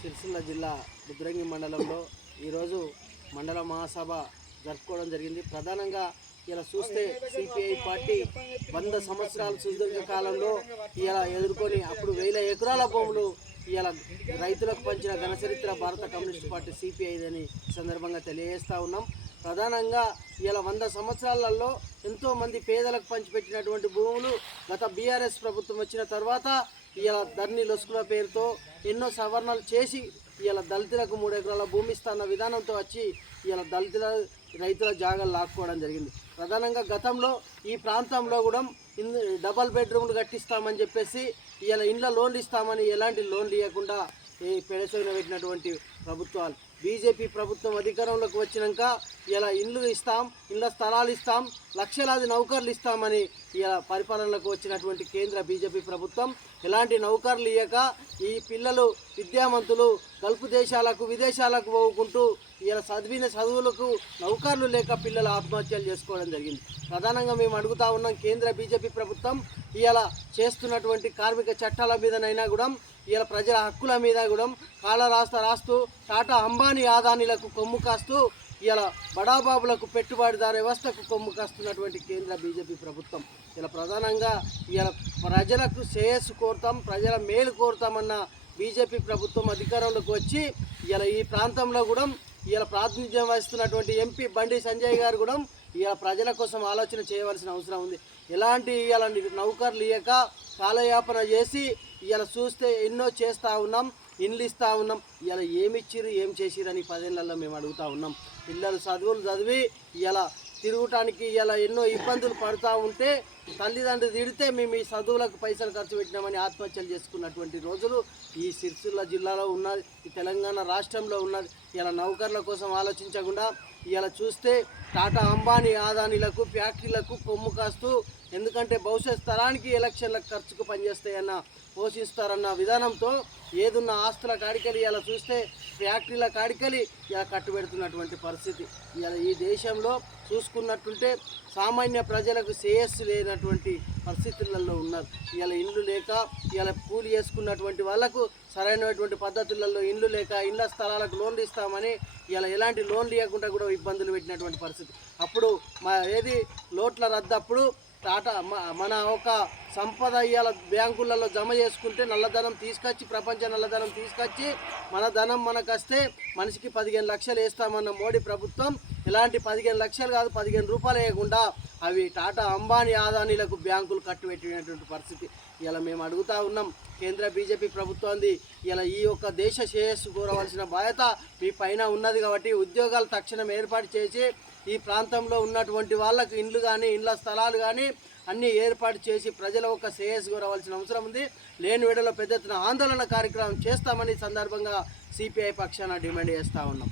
సిరిసిల్ల జిల్లా రుద్రంగి మండలంలో ఈరోజు మండల మహాసభ జరుపుకోవడం జరిగింది. ప్రధానంగా ఇలా చూస్తే సిపిఐ పార్టీ 100 సంవత్సరాల సుదీర్ఘ కాలంలో ఇలా ఎదుర్కొని అప్పుడు 1000 ఎకరాల భూములు ఇలా రైతులకు పంచిన ఘనచరిత్ర భారత కమ్యూనిస్ట్ పార్టీ సిపిఐదని సందర్భంగా తెలియజేస్తూ ఉన్నాం. ప్రధానంగా ఇలా 100 సంవత్సరాలలో ఎంతోమంది పేదలకు పంచిపెట్టినటువంటి భూములు గత బీఆర్ఎస్ ప్రభుత్వం వచ్చిన తర్వాత ఇలా ధరణి లొసుకుల పేరుతో ఎన్నో సవరణలు చేసి ఇలా దళితులకు 3 ఎకరాల భూమి ఇస్తున్న విధానంతో వచ్చి ఇలా దళితుల రైతుల జాగాలు లాక్కోవడం జరిగింది. ప్రధానంగా గతంలో ఈ ప్రాంతంలో కూడా డబల్ బెడ్రూమ్లు కట్టిస్తామని చెప్పేసి ఇలా ఇండ్ల లోన్లు ఇస్తామని ఎలాంటి లోన్లు ఇవ్వకుండా పెడచెవిన పెట్టినటువంటి ప్రభుత్వాలు. బీజేపీ ప్రభుత్వం అధికారంలోకి వచ్చినాక ఇలా ఇండ్లు ఇస్తాం, ఇళ్ల స్థలాలు ఇస్తాం, లక్షలాది నౌకర్లు ఇస్తామని ఇలా పరిపాలనలోకి వచ్చినటువంటి కేంద్ర బీజేపీ ప్రభుత్వం ఎలాంటి నౌకర్లు ఇవ్వక ఈ పిల్లలు విద్యావంతులు గల్ఫ్ దేశాలకు విదేశాలకు పోవుకుంటూ ఇలా చదివిన చదువులకు నౌకర్లు లేక పిల్లలు ఆత్మహత్యలు చేసుకోవడం జరిగింది. ప్రధానంగా మేము అడుగుతా ఉన్నాం, కేంద్ర బీజేపీ ప్రభుత్వం ఇలా చేస్తున్నటువంటి కార్మిక చట్టాల మీదనైనా కూడా ఇలా ప్రజల హక్కుల మీద కూడా కాల రాస్తూ టాటా అంబానీ ఆదానీలకు కొమ్ము కాస్తూ ఇలా బడాబాబులకు పెట్టుబడిదారు వ్యవస్థకు కొమ్ము కాస్తున్నటువంటి కేంద్ర బీజేపీ ప్రభుత్వం ఇలా ప్రధానంగా ఇలా ప్రజలకు శ్రేయస్సు కోరుతాం, ప్రజల మేలు కోరుతామన్న బీజేపీ ప్రభుత్వం అధికారంలోకి వచ్చి ఇలా ఈ ప్రాంతంలో కూడా ఇలా ప్రాతినిధ్యం వహిస్తున్నటువంటి ఎంపీ బండి సంజయ్ గారు కూడా ఇలా ప్రజల కోసం ఆలోచన చేయవలసిన అవసరం ఉంది. ఎలాంటి ఇలా నౌకర్లు ఇవ్వక కాలయాపన చేసి ఇలా చూస్తే ఎన్నో చేస్తూ ఉన్నాం, ఇండ్లు ఇస్తూ ఉన్నాం. ఇలా ఏమిచ్చిర్రు ఏం చేసిరని 10 ఏళ్లలో మేము అడుగుతూ ఉన్నాం. పిల్లలు చదువులు చదివి ఇలా తిరుగుటానికి ఇలా ఎన్నో ఇబ్బందులు పడుతూ ఉంటే తల్లిదండ్రులు తిడితే మేము ఈ చదువులకు పైసలు ఖర్చు పెట్టినామని ఆత్మహత్యలు చేసుకున్నటువంటి రోజులు ఈ సిరిసిల్ల జిల్లాలో ఉన్నది, ఈ తెలంగాణ రాష్ట్రంలో ఉన్నది. ఇలా నౌకర్ల కోసం ఆలోచించకుండా ఇలా చూస్తే టాటా అంబానీ ఆదానీలకు ఫ్యాక్టరీలకు కొమ్ము కాస్తూ ఎందుకంటే భవిష్యత్ తరానికి ఎలక్షన్లకు ఖర్చుకు పనిచేస్తాయన్న పోషిస్తారన్న విధానంతో ఏదున్న ఆస్తుల కాడికలి ఇలా చూస్తే ఫ్యాక్టరీల కాడికలి ఇలా కట్టుబెడుతున్నటువంటి పరిస్థితి. ఇలా ఈ దేశంలో చూసుకున్నట్టుంటే సామాన్య ప్రజలకు శ్రేయస్సు లేనటువంటి పరిస్థితులలో ఉన్నారు. ఇలా ఇండ్లు లేక ఇలా కూలి చేసుకున్నటువంటి వాళ్ళకు సరైనటువంటి పద్ధతులలో ఇండ్లు లేక ఇళ్ల స్థలాలకు లోన్లు ఇస్తామని ఇలా ఎలాంటి లోన్లు ఇవ్వకుండా కూడా ఇబ్బందులు పెట్టినటువంటి పరిస్థితి. అప్పుడు ఏది లోట్ల రద్దప్పుడు టాటా మన ఒక సంపద ఇవాళ బ్యాంకులలో జమ చేసుకుంటే నల్లధనం తీసుకొచ్చి ప్రపంచ నల్లధనం తీసుకొచ్చి మన ధనం మనకు వస్తే మనిషికి 15 లక్షలు వేస్తామన్న మోడీ ప్రభుత్వం ఎలాంటి 15 లక్షలు కాదు 15 రూపాయలు వేయకుండా అవి టాటా అంబానీ ఆదానీలకు బ్యాంకులు కట్టుబెట్టినటువంటి పరిస్థితి. ఇలా మేము అడుగుతూ ఉన్నాం, కేంద్ర బీజేపీ ప్రభుత్వాన్ని ఇలా ఈ యొక్క దేశ శ్రేయస్సు కోరవలసిన బాధ్యత మీ పైన ఉన్నది కాబట్టి ఉద్యోగాలు తక్షణం ఏర్పాటు చేసి ఈ ప్రాంతంలో ఉన్నటువంటి వాళ్ళకు ఇండ్లు కానీ ఇండ్ల స్థలాలు కానీ అన్నీ ఏర్పాటు చేసి ప్రజల ఒక శ్రేయస్సు కోరవలసిన అవసరం ఉంది. లేని వేళలో పెద్ద ఎత్తున ఆందోళన కార్యక్రమం చేస్తామని సందర్భంగా సిపిఐ పక్షాన డిమాండ్ చేస్తూ ఉన్నాం.